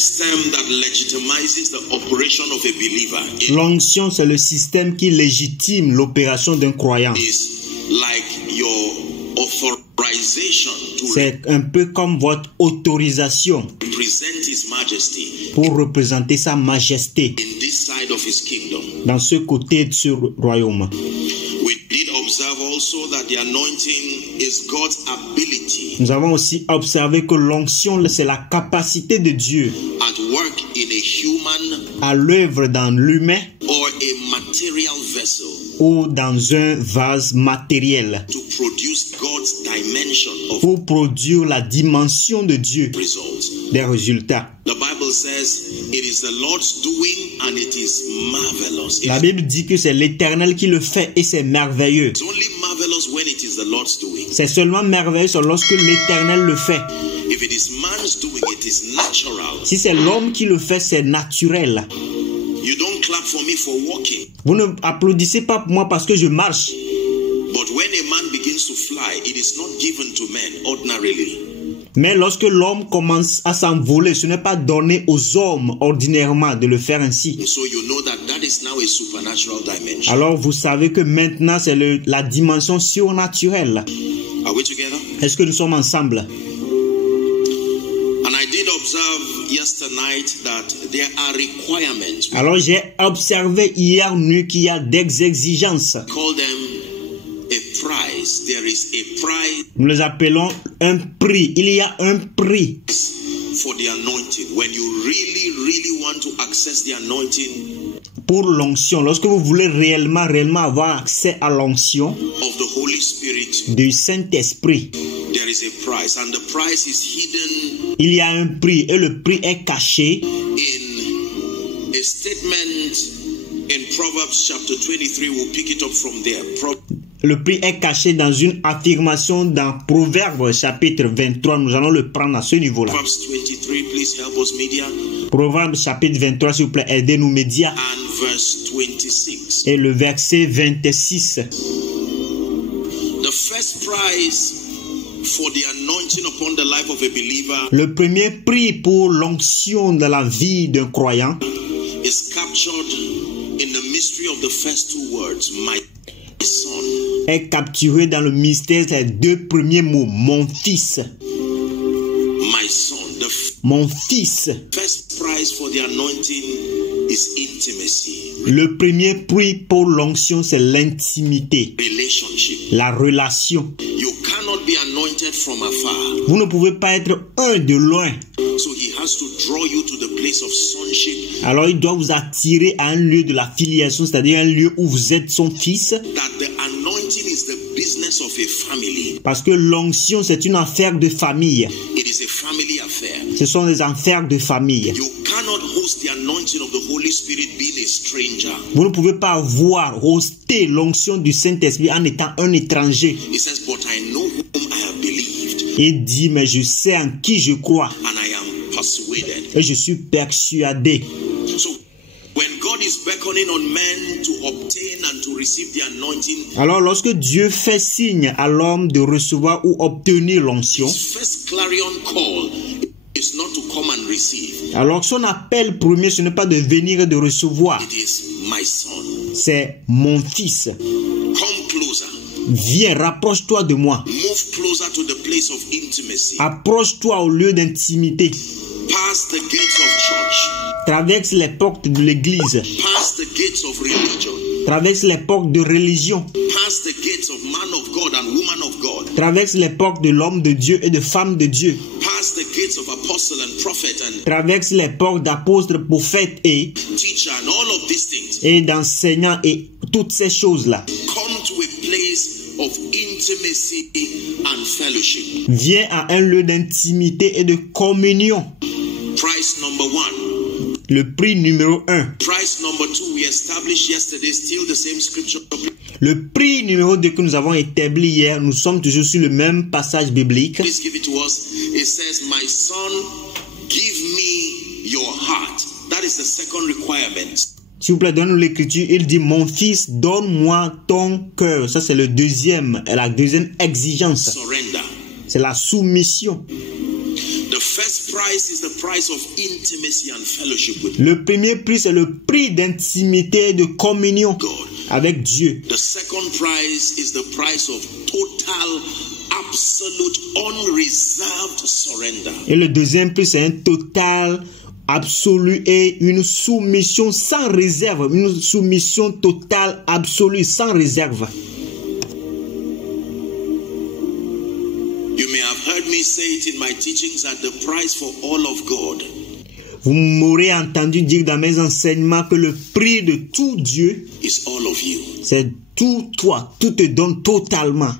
system that legitimizes the operation of a believer. L'onction, c'est le système qui légitime l'opération d'un croyant. Is like your authorization to C'est un peu comme votre autorisation represent His Majesty pour représenter sa majesté in this side of His kingdom. dans ce côté de ce royaume. We did observe also that the anointing is God's ability Nous avons aussi observé que l'onction, c'est la capacité de Dieu at work in a human à l'œuvre dans l'humain or a material vessel ou dans un vase matériel to produce God's dimension of pour produire la dimension de Dieu results. des résultats. The Bible says it is the Lord's doing and it is marvelous. La Bible dit que c'est l'Éternel qui le fait et c'est merveilleux. It's only marvelous when it is the Lord's doing. C'est seulement merveilleux lorsque l'Éternel le fait. If it is man's doing, it is natural. Si c'est l'homme qui le fait, c'est naturel. You don't clap for me for walking. Vous ne applaudissez pas pour moi parce que je marche. But when a man begins to fly, it is not given to men ordinarily. Mais lorsque l'homme commence à s'envoler, ce n'est pas donné aux hommes ordinairement de le faire ainsi. So you know that that is now a supernatural dimension. Alors vous savez que maintenant c'est la dimension surnaturelle. Are we together? Est-ce que nous sommes ensemble? And I did observe yesterday night that there are requirements. We Alors j'ai observé hier nuit qu'il y a des exigences. call them a price. There is a price Nous les appelons un prix. Il y a un prix for the anointing. When you really want to access the anointing pour l'onction. Lorsque vous voulez réellement avoir accès à l'onction of the Holy Spirit, du Saint-Esprit, there is a price. And the price is hidden il y a un prix et le prix est caché in a statement in Proverbs chapter 23. We'll pick it up from there. Le prix est caché dans une affirmation dans Proverbes chapitre 23. Nous allons le prendre à ce niveau-là. Proverbs 23, please help us, media. Proverbes chapitre 23, s'il vous plaît, aidez-nous médias. And verse 26. Et le verset 26. The first prize for the anointing upon the life of a believer Le premier prix pour l'onction de la vie d'un croyant is captured in the mystery of the first two words, my son. est capturé dans le mystère des deux premiers mots, mon fils. My son. The Mon fils. first prize for the anointing is intimacy, Le premier prix pour l'onction, c'est l'intimité, relationship. la relation. You cannot be anointed from afar. Vous ne pouvez pas être un de loin. So he has to draw you to the place of sonship, Alors il doit vous attirer à un lieu de la filiation, c'est-à-dire un lieu où vous êtes son fils. that the anointing is the business of a family. Parce que l'onction, c'est une affaire de famille. It is a family affair. Ce sont des affaires de famille. You cannot host the anointing of the Holy Spirit being a stranger. Vous ne pouvez pas hoster l'onction du Saint-Esprit en étant un étranger. He says, but I know whom I have believed, Il dit, mais je sais en qui je crois and I am persuaded. et je suis persuadé. So when God is beckoning on men to obtain and to receive the anointing, Alors lorsque Dieu fait signe à l'homme de recevoir ou obtenir l'onction, his first clarion call is not to come and receive. alors son appel premier, ce n'est pas de venir et de recevoir, It is my son. c'est mon fils. Come closer. Viens, rapproche-toi de moi. Move closer to the place of intimacy. Approche-toi au lieu d'intimité. Past the gates of church. Traverse les portes de l'église. Past the gates of religion. Traverse les portes de religion. Past the gates of man of God and woman of God. Traverse les portes de l'homme de Dieu et de femme de Dieu. Past the gates of apostle and prophet and Traverse les portes d'apôtres, prophètes et teacher and all of these things. d'enseignants et toutes ces choses-là. Come to a place of intimacy and fellowship. Viens à un lieu d'intimité et de communion. Price number one. Le prix numéro 1. Price number two, we established yesterday, still the same scripture. Le prix numéro 2 que nous avons établi hier, nous sommes toujours sur le même passage biblique. Please give it to us. It says, my son, give me your heart. That is the second requirement. S'il vous plaît, donne-nous l'écriture. Il dit, mon fils, donne-moi ton cœur. Ça, c'est la deuxième exigence. Surrender. C'est la soumission. The The first price is the price of intimacy and fellowship with Le premier prix, c'est le prix d'intimité et de communion God. avec Dieu. The second price is the price of total, absolute, unreserved surrender. Et le deuxième prix, c'est un total, absolu et une soumission sans réserve. Une soumission totale, absolue, sans réserve. You may have heard me say it in my teachings that the price for all of God Vous m'aurez entendu dire dans mes enseignements que le prix de tout Dieu, is all of you. c'est tout toi. Tout te donne totalement.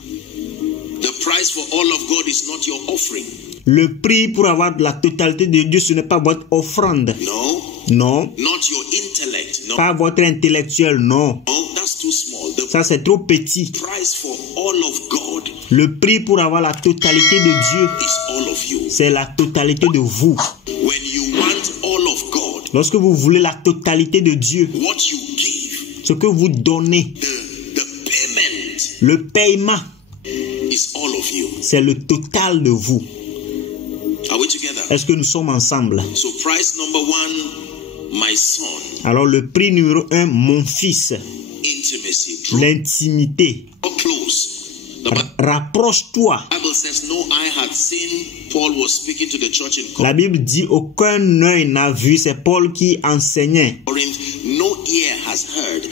The price for all of God is not your offering. Le prix pour avoir la totalité de Dieu, ce n'est pas votre offrande. No. Non. Not your intellect. No. Pas votre intellectuel, non. No, that's too small. The Ça, c'est trop petit. price for all of God Le prix pour avoir la totalité de Dieu, is all of you. c'est la totalité de vous. When you want all of God, Lorsque vous voulez la totalité de Dieu, what you give, ce que vous donnez, the payment le paiement, is all of you. c'est le total de vous. Are we together? Est-ce que nous sommes ensemble? So price number one, my son, Alors le prix numéro 1, mon fils, intimacy. Draw l'intimité. close. The Rapproche-toi. Bible says, no eye had seen. Paul was speaking to the church in La Bible dit, aucun œil n'a vu, c'est Paul qui enseignait Corinth. No ear has heard,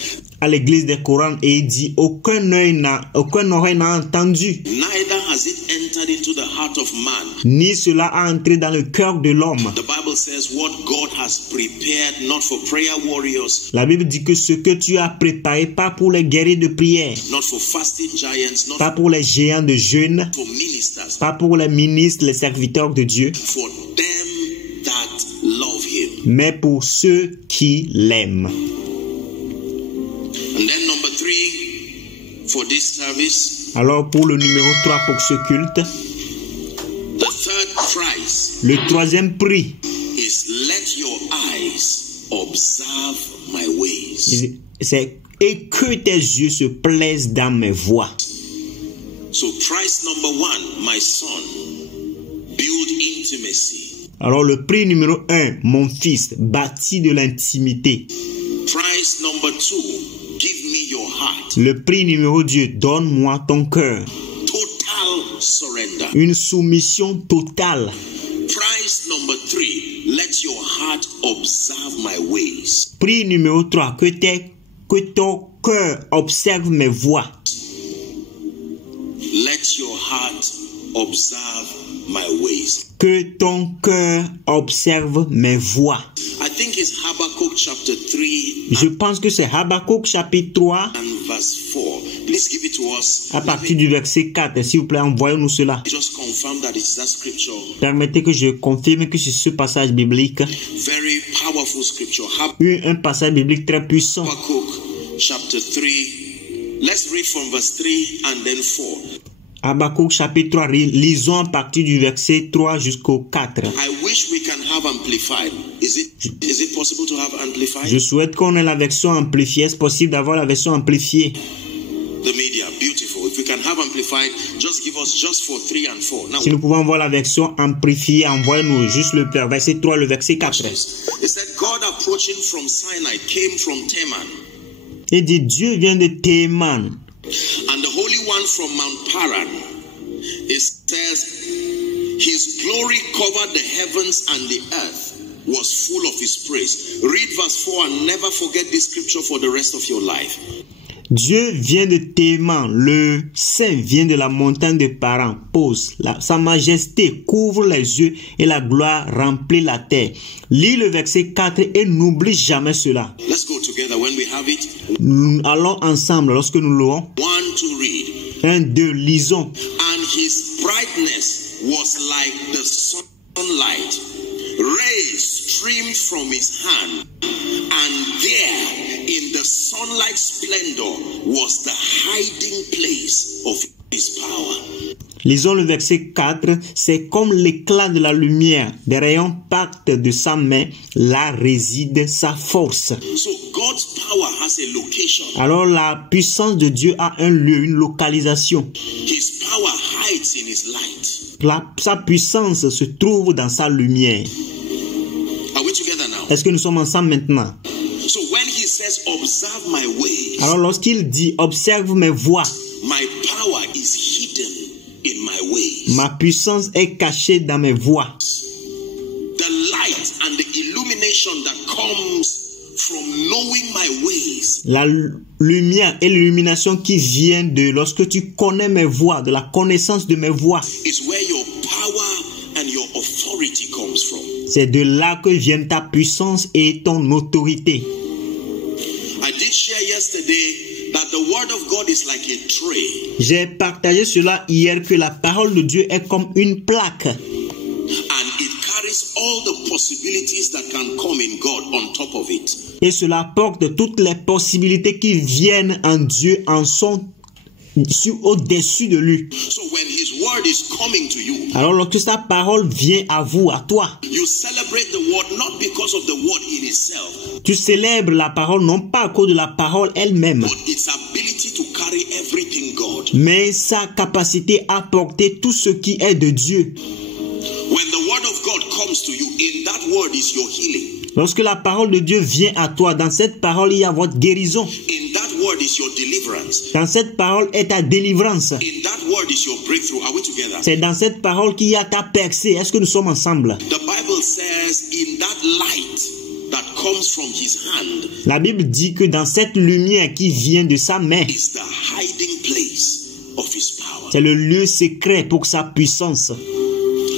à l'église des Corans et il dit, aucun oreille n'a entendu, neither has it entered into the heart of man. ni cela a entré dans le cœur de l'homme. The Bible says, what God has prepared, not for prayer warriors, La Bible dit que ce que tu as préparé, pas pour les guerriers de prière, not for fasting giants, not pas pour les géants de jeûne, for ministers, pas pour les ministres, les serviteurs de Dieu, for them that love him. mais pour ceux qui l'aiment. And then number 3, for this service, Alors pour le numéro 3 pour ce culte, the third price le troisième prix, is let your eyes observe my ways. c'est et que tes yeux se plaisent dans mes voies. So price number 1, my son, build intimacy. Alors le prix numéro 1, mon fils, bâti de l'intimité. Price number 2, give me your heart. Le prix numéro 2, donne-moi ton cœur. Total surrender. Une soumission totale. Price number 3, let your heart observe my ways. Prix numéro 3, que ton cœur observe mes voies. Let your heart observe my ways. Que ton cœur observe mes voies. I think it's Habakkuk chapter 3 Je pense que c'est Habakkuk chapitre 3 and verse 4. Please give it to us. à partir du verset 4. S'il vous plaît, envoyez-nous cela. Just confirm that it's that scripture. Permettez que je confirme que c'est ce passage biblique. Very powerful scripture. Un passage biblique très puissant. Habakkuk chapter 3. Let's read from verse 3 and then 4. Habakkuk chapitre 3, lisons à partir du verset 3 jusqu'au 4. I wish we can have amplified. Is it possible to have amplified? Je souhaite qu'on ait la version amplifiée. Est-ce possible d'avoir la version amplifiée? The media, beautiful. If we can have amplified, just give us just for 3 and 4. Now, Si nous pouvons voir la version amplifiée, envoyez-nous juste le verset 3, le verset 4. it said, God approaching from Sinai came from Teman, Et dit, Dieu vient de Théman. and the Holy One from Mount Paran. It says, His glory covered the heavens and the earth was full of His praise. Read verse 4 and never forget this scripture for the rest of your life. Dieu vient de Théman, le Saint vient de la montagne de Paran. Pause. Sa majesté couvre les yeux et la gloire remplit la terre. Lis le verset 4 et n'oublie jamais cela. Let's go together when we have it. Nous allons ensemble lorsque nous louons. 1, 2, read. 1, 2, lisons. And His brightness was like the sunlight. Rays streamed from His hand. And there in the sunlight splendor was the hiding place of His power. Lisons le verset 4. C'est comme l'éclat de la lumière. Des rayons partent de sa main. Là réside sa force. So God's power has a location. Alors la puissance de Dieu a un lieu, une localisation. His power hides in His light. Sa puissance se trouve dans sa lumière. Are we together now? Est-ce que nous sommes ensemble maintenant? So when he says, observe my ways, Alors lorsqu'il dit, observe mes voies, my power is hidden in my ways. ma puissance est cachée dans mes voies. The light and the illumination that comes from knowing my ways La lumière et l'illumination qui viennent de lorsque tu connais mes voies, de la connaissance de mes voies. is where your power and your authority comes from. C'est de là que viennent ta puissance et ton autorité. I did share yesterday that the word of God is like a tray, J'ai partagé cela hier que la parole de Dieu est comme une plaque. and it carries all the possibilities that can come in God on top of it. Et cela porte toutes les possibilités qui viennent en Dieu en son au-dessus de lui. So when his word is coming to you, Alors lorsque sa parole vient à vous, à toi, you celebrate the word not because of the word in itself, tu célèbres la parole non pas à cause de la parole elle-même, but its ability to carry everything God. mais sa capacité à porter tout ce qui est de Dieu. When the word of God comes to you, in that word is your healing. Lorsque la parole de Dieu vient à toi, dans cette parole, il y a votre guérison. In that word is your deliverance. Dans cette parole est ta délivrance. In that word is your breakthrough. Are we together? C'est dans cette parole qu'il y a ta percée. Est-ce que nous sommes ensemble? The Bible says in that light that comes from his hand La Bible dit que dans cette lumière qui vient de sa main, is the hiding place of his power. c'est le lieu secret pour sa puissance.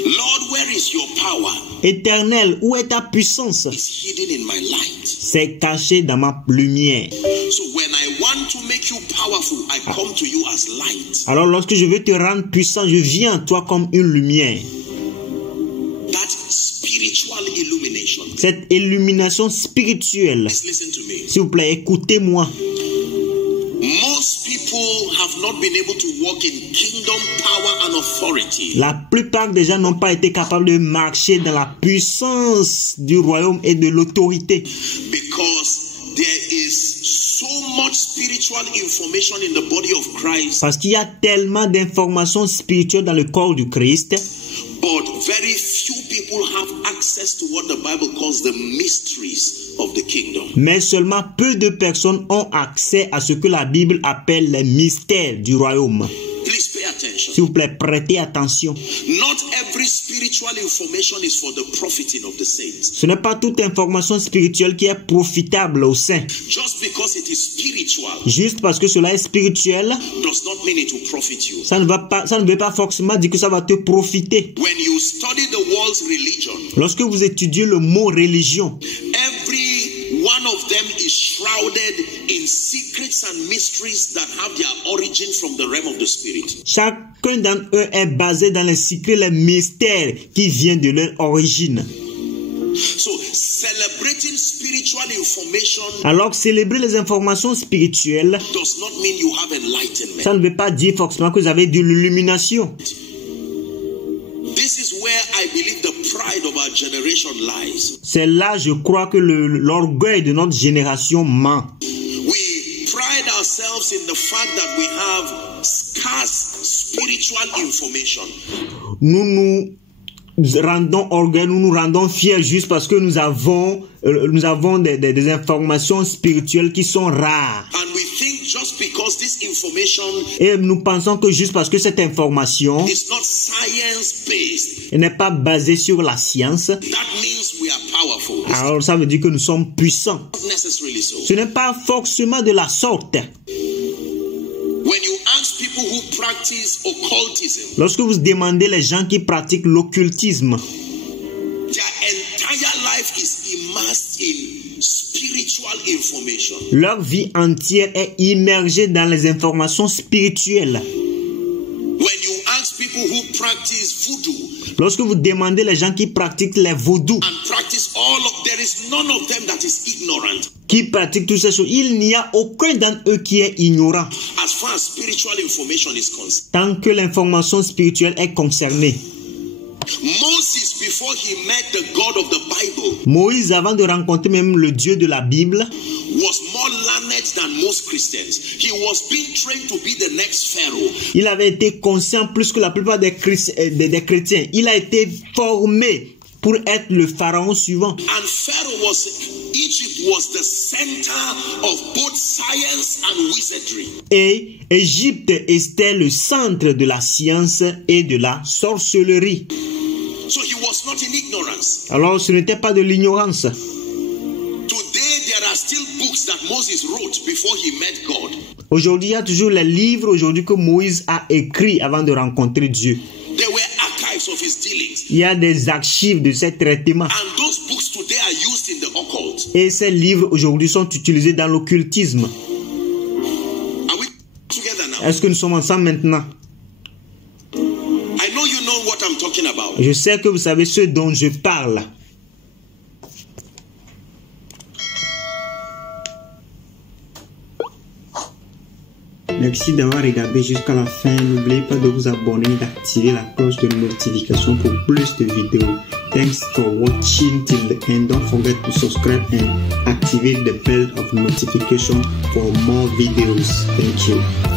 Lord, where is your power? Éternel, où est ta puissance? It's hidden in my light. C'est caché dans ma lumière. So when I want to make you powerful, I come to you as light. Alors lorsque je veux te rendre puissant, je viens à toi comme une lumière. That spiritual illumination. Cette illumination spirituelle. Please listen to me. S'il vous plaît, écoutez-moi. Most people have not been able to walk in kingdom power and authority La plupart des gens n'ont pas été capables de marcher dans la puissance du royaume et de l'autorité. because there is so much spiritual information in the body of Christ, Parce qu'il y a tellement d'informations spirituelles dans le corps du Christ, but very few people have access to what the Bible calls the mysteries of the kingdom. mais seulement peu de personnes ont accès à ce que la Bible appelle les mystères du royaume. Please pay attention. S'il vous plaît, prêtez attention. Not every spiritual information is for the profiting of the saints. Ce n'est pas toute information spirituelle qui est profitable aux saints. Just because it is spiritual Juste parce que cela est spirituel, does not mean it will profit you. ça ne veut pas forcément dire que ça va te profiter. When you study the world's religion, Lorsque vous étudiez le mot religion, every one of them is shrouded in secrets and mysteries that have their origin from the realm of the spirit. chacun d'entre eux est basé dans les secrets, les mystères qui viennent de leur origine. So celebrating spiritual information Alors, célébrer les informations spirituelles, does not mean you have enlightenment. ça ne veut pas dire forcément que vous avez de l'illumination. This is where I believe the pride of our generation lies. C'est là, je crois, que l'orgueil de notre génération ment. We pride ourselves in the fact that we have scarce spiritual information. Nous nous rendons orgueil, nous nous rendons fiers juste parce que nous avons des informations spirituelles qui sont rares. And we think just because this information Et nous pensons que juste parce que cette information is not science-based, n'est pas basée sur la science, that means we are powerful. It's alors ça veut dire que nous sommes puissants. not necessarily so. Ce n'est pas forcément de la sorte. When you ask people who practice occultism, Lorsque vous demandez les gens qui pratiquent l'occultisme, their entire life is immersed in spiritual information. leur vie entière est immergée dans les informations spirituelles. When you ask people who practice voodoo Lorsque vous demandez les gens qui pratiquent les vaudous, and practice all of, there is none of them that is ignorant qui pratiquent toutes ces choses, il n'y a aucun d'entre eux qui est ignorant, as far as spiritual information is concerned. tant que l'information spirituelle est concernée. Moses, before he met the God of the Bible, Moïse, avant de rencontrer même le Dieu de la Bible, was more learned than most Christians. He was being trained to be the next Pharaoh. Il avait été conscient plus que la plupart des chrétiens. Il a été formé pour être le pharaon suivant. And Egypt was the center of both science and wizardry. Et Égypte était le centre de la science et de la sorcellerie. So he was not in ignorance. Alors ce n'était pas de l'ignorance. Today there are still books that Moses wrote before he met God. Aujourd'hui, il y a toujours les livres aujourd'hui que Moïse a écrits avant de rencontrer Dieu. There were archives of his dealings. Il y a des archives de ces traitements. And those books today are used in the occult. Et ces livres aujourd'hui sont utilisés dans l'occultisme. Are we together now? Est-ce que nous sommes ensemble maintenant? I know you know what I'm talking about. Je sais que vous savez ce dont je parle. Merci d'avoir regardé jusqu'à la fin. N'oubliez pas de vous abonner et d'activer la cloche de notification pour plus de vidéos. Thanks for watching till the end. Don't forget to subscribe and activate the bell of notification for more videos. Thank you.